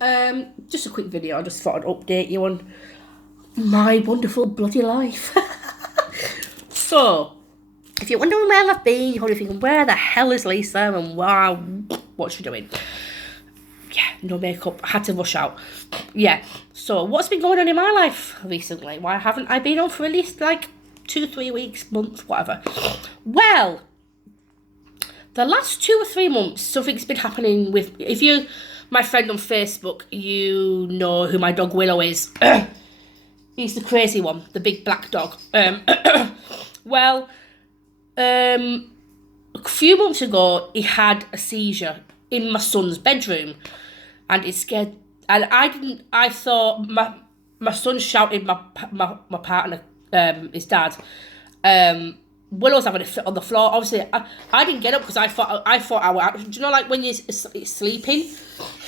Just a quick video. I just thought I'd update you on my wonderful bloody life. So, if you're wondering where I've been, you're probably thinking, where the hell is Lisa and wow, what's she doing? Yeah, no makeup. I had to rush out. Yeah. So, what's been going on in my life recently? Why haven't I been on for at least like 2-3 weeks, month, whatever? Well, the last 2 or 3 months, something's been happening with. If you're my friend on Facebook, you know who my dog Willow is. He's the crazy one, the big black dog. Well, a few months ago, he had a seizure in my son's bedroom, and it scared. And I thought my son shouted my partner, his dad. Willow's having a fit on the floor. Obviously, I didn't get up because I thought I was. Do you know, like when you're sleeping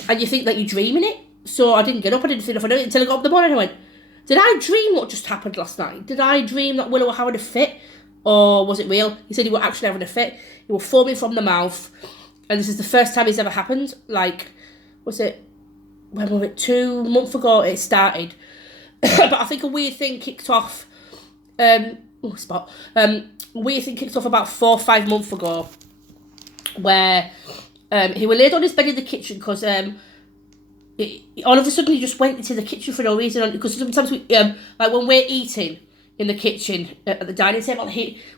and you think that you're dreaming it? So I didn't get up. I didn't think of it until I got up in the morning. I went, did I dream what just happened last night? Did I dream that Willow was having a fit, or was it real? He said he was actually having a fit. He was foaming from the mouth, and this is the first time it's ever happened. Like, was it? When was it? 2 months ago it started, but I think a weird thing kicked off. Weird thing kicked off about 4 or 5 months ago, where he was laid on his bed in the kitchen because all of a sudden he just went into the kitchen for no reason. Because sometimes we like when we're eating in the kitchen at the dining table,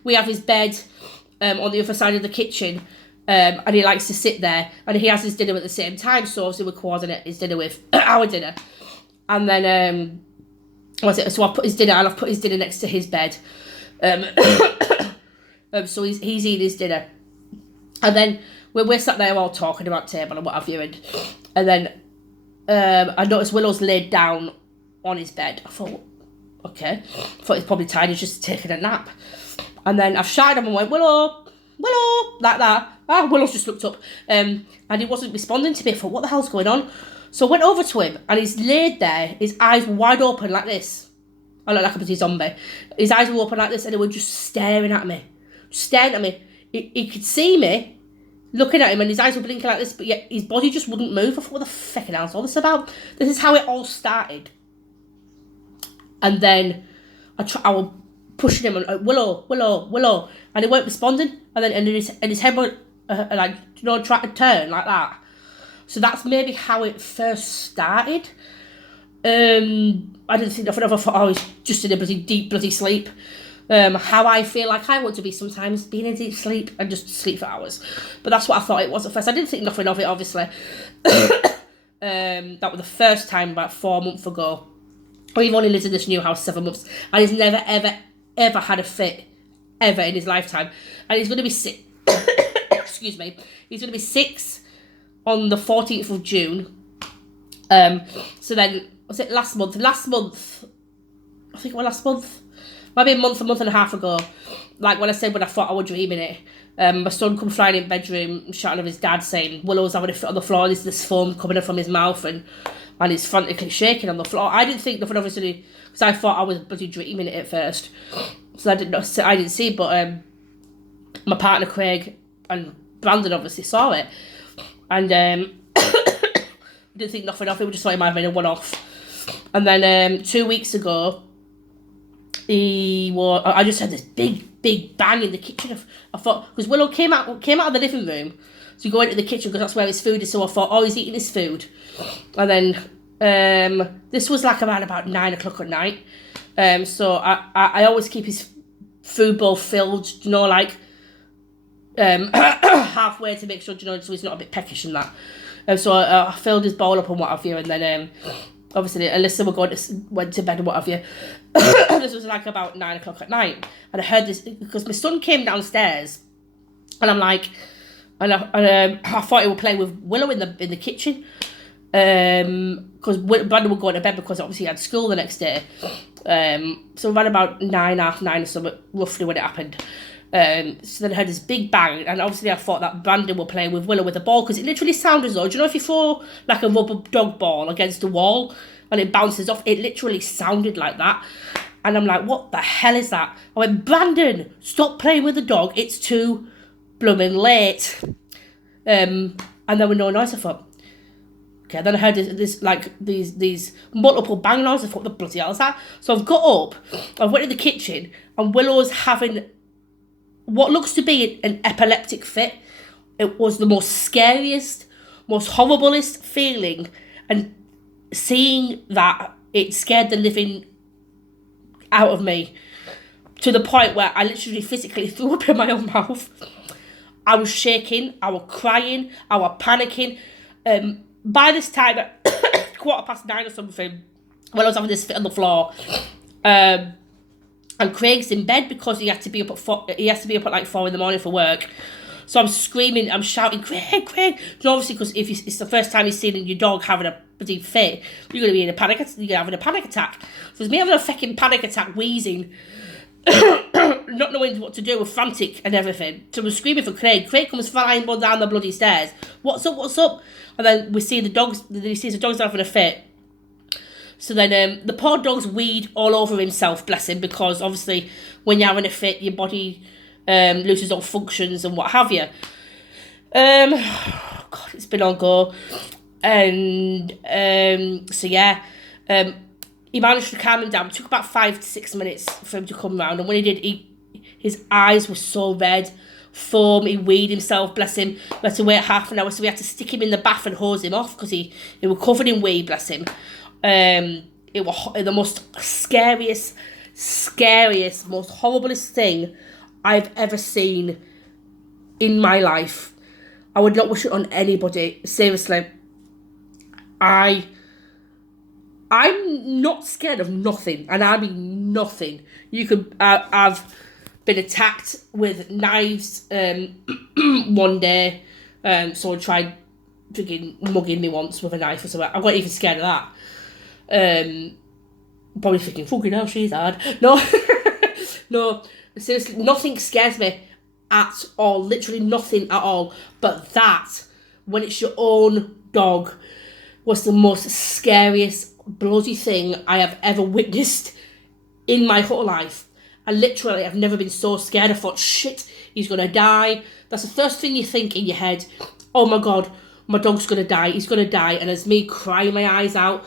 we have his bed on the other side of the kitchen, and he likes to sit there, and he has his dinner at the same time. So obviously we coordinate his dinner with our dinner, and then so I put his dinner, and I've put his dinner next to his bed. So he's eating his dinner, and then we're sat there all talking about table and what have you, and then I noticed Willow's laid down on his bed. I thought, okay, I thought he's probably tired, he's just taking a nap, and then I've shouted him and went, Willow, like that. Willow's just looked up, and he wasn't responding to me. I thought, what the hell's going on? So I went over to him, and he's laid there, his eyes wide open like this. I look like a bloody zombie. His eyes were open like this, and they were just staring at me. He could see me looking at him, and his eyes were blinking like this, but yet his body just wouldn't move. I thought, what the fucking hell's all this about? This is how it all started. And then I was pushing him, and Willow, and he weren't responding. And then his head went try to turn like that. So that's maybe how it first started. I didn't think nothing of it. I thought, he's just in a deep bloody sleep. How I feel like I want to be sometimes, being in deep sleep and just sleep for hours. But that's what I thought it was at first. I didn't think nothing of it, obviously. That was the first time about 4 months ago. We've only lived in this new house 7 months, and he's never, ever had a fit, ever in his lifetime. And he's going to be 6. Excuse me. He's going to be 6 on the 14th of June. So then, was it last month? I think it was last month. Maybe a month and a half ago. Like when I said when I thought I was dreaming it. My son come flying in the bedroom, shouting at his dad, saying Willow's having a fit on the floor. There's this foam coming up from his mouth, and he's frantically shaking on the floor. I didn't think nothing, obviously, because I thought I was bloody dreaming it at first. So I didn't see, but my partner Craig and Brandon obviously saw it, and didn't think nothing of it. We just thought he might have been a one-off. And then 2 weeks ago, I just heard this big bang in the kitchen. I thought, because Willow came out of the living room, so we go into the kitchen because that's where his food is. So I thought, he's eating his food. And then this was like around about 9 o'clock at night. So I always keep his food bowl filled, like halfway to make sure, so he's not a bit peckish and that. So I filled his bowl up and what have you, and then obviously Alyssa went to bed and what have you. This was like about 9 o'clock at night, and I heard this because my son came downstairs, and I'm like, I thought he would play with Willow in the kitchen, because Brandon would go to bed because obviously he had school the next day. So around about 9:30 or something, roughly when it happened. So then I heard this big bang, and obviously I thought that Brandon would play with Willow with the ball, because it literally sounded as though, do you know if you throw like a rubber dog ball against the wall and it bounces off, it literally sounded like that. And I'm like, what the hell is that? I went, Brandon, stop playing with the dog, it's too blooming late. And there was no noise. I thought, Okay, then I heard this like these multiple bang noises. I thought, the bloody hell is that? So I've got up, I went in the kitchen, and Willow's having what looks to be an epileptic fit. It was the most scariest, most horriblest feeling, and seeing that, it scared the living out of me, to the point where I literally physically threw up in my own mouth. I was shaking, I was crying, I was panicking. By this time, at 9:15 or something, when I was having this fit on the floor, and Craig's in bed because he has to be up at 4, he has to be up at like 4 in the morning for work. So I'm screaming, I'm shouting, Craig. And obviously, because if it's the first time you've seen your dog having a bloody fit, you're going to be in a panic. You're going to have a panic attack. So it's me having a fucking panic attack, wheezing, not knowing what to do, frantic and everything. So we're screaming for Craig. Craig comes flying down the bloody stairs. What's up? And then we see the dogs. He sees the dogs having a fit. So then the poor dog's weed all over himself, bless him, because obviously when you're having a fit, your body loses all functions and what have you. God, it's been on go. And so yeah, he managed to calm him down. It took about 5 to 6 minutes for him to come round, and when he did, his eyes were so red, foam. He weed himself, bless him. We had to wait half an hour, so we had to stick him in the bath and hose him off because he was covered in weed, bless him. It was the most scariest, most horriblest thing I've ever seen in my life. I would not wish it on anybody. Seriously. I'm not scared of nothing, and I mean nothing. You could, I've been attacked with knives one day. Someone tried freaking mugging me once with a knife or something. I wasn't even scared of that. Probably thinking, fucking hell, she's hard. No, no, seriously, nothing scares me at all. Literally nothing at all. But that, when it's your own dog, was the most scariest bloody thing I have ever witnessed in my whole life. I literally have never been so scared. I thought, shit, he's gonna die. That's the first thing you think in your head. Oh my God, my dog's gonna die. He's gonna die. And it's me crying my eyes out.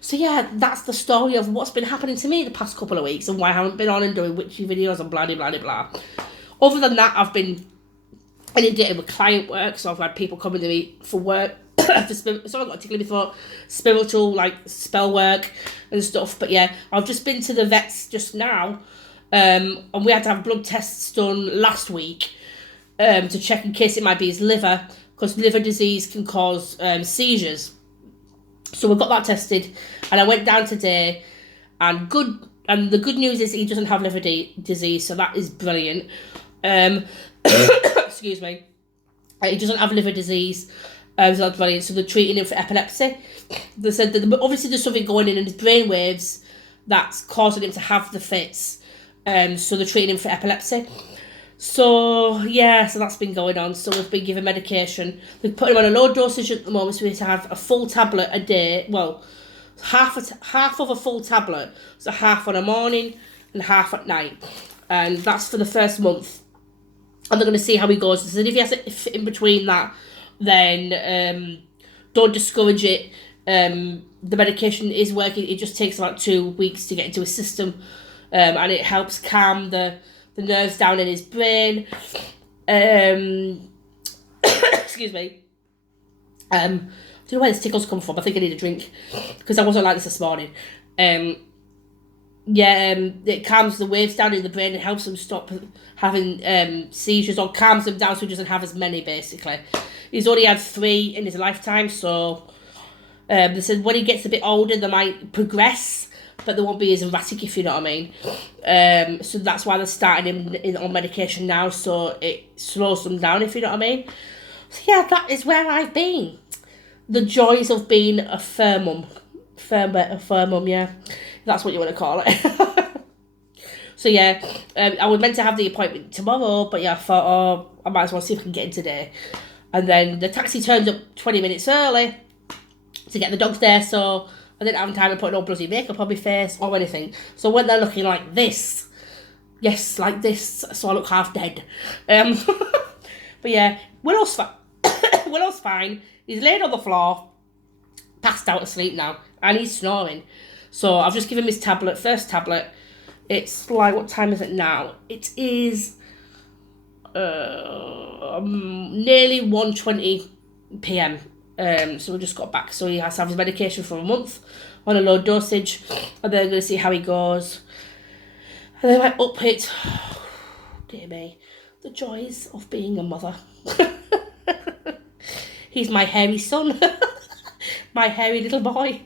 So yeah, that's the story of what's been happening to me the past couple of weeks and why I haven't been on and doing witchy videos and blah, blah, blah, blah. Other than that, I've been inundated with client work, so I've had people coming to me for work. So I've got a tickle in my throat, spiritual, like spell work and stuff. But yeah, I've just been to the vets just now, and we had to have blood tests done last week to check in case it might be his liver, because liver disease can cause seizures. So we got that tested, and I went down today, and the good news is he doesn't have liver disease, so that is brilliant. Excuse me. He doesn't have liver disease, so that's brilliant. So they're treating him for epilepsy. They said that obviously there's something going in his brainwaves that's causing him to have the fits. So they're treating him for epilepsy. So yeah, so that's been going on. So we've been given medication. They've put him on a low dosage at the moment, so we have to have a full tablet a day. Well, half of a full tablet. So half on a morning and half at night. And that's for the first month. And they're going to see how he goes. So if he has it in between that, then don't discourage it. The medication is working. It just takes about 2 weeks to get into his system. And it helps calm the nerves down in his brain. Excuse me. I don't know where this tickle's come from. I think I need a drink because I wasn't like this morning. It calms the waves down in the brain. It helps him stop having seizures, or calms him down so he doesn't have as many, basically. He's only had 3 in his lifetime, so they said when he gets a bit older, they might progress, but they won't be as erratic, if you know what I mean. So that's why they're starting him on medication now, so it slows them down, if you know what I mean. So yeah, that is where I've been. The joys of being a fur mum, yeah. That's what you want to call it. So yeah, I was meant to have the appointment tomorrow, but yeah, I thought, I might as well see if I can get in today. And then the taxi turned up 20 minutes early to get the dogs there, so I didn't have time to put no bloody makeup on my face or anything. So I went there looking like this. Yes, like this, so I look half dead. But yeah, Willow's fine. He's laid on the floor. passed out asleep now, and he's snoring. So I've just given him his tablet, first tablet. It's like, what time is it now? It is nearly 1:20 p.m. So we just got back. So he has to have his medication for a month on a low dosage, and then I'm going to see how he goes. And then I up it. Dear me, the joys of being a mother. He's my hairy son. My hairy little boy.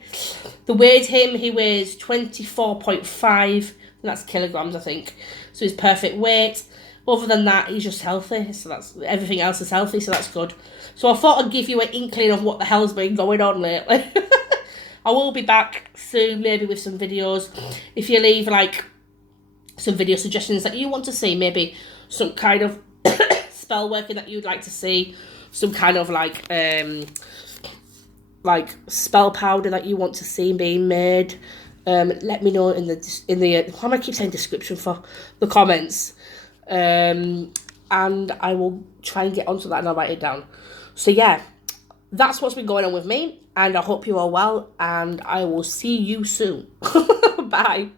The weight him, he weighs 24.5, and that's kilograms, I think. So he's perfect weight. Other than that, he's just healthy. So that's everything else is healthy, so that's good. So I thought I'd give you an inkling of what the hell's been going on lately. I will be back soon, maybe with some videos. If you leave like some video suggestions that you want to see, maybe some kind of spell working that you'd like to see, some kind of like spell powder that you want to see being made, let me know in the what am I keep saying description for, the comments, and I will try and get onto that and I'll write it down. So yeah, that's what's been going on with me, and I hope you are well, and I will see you soon. Bye.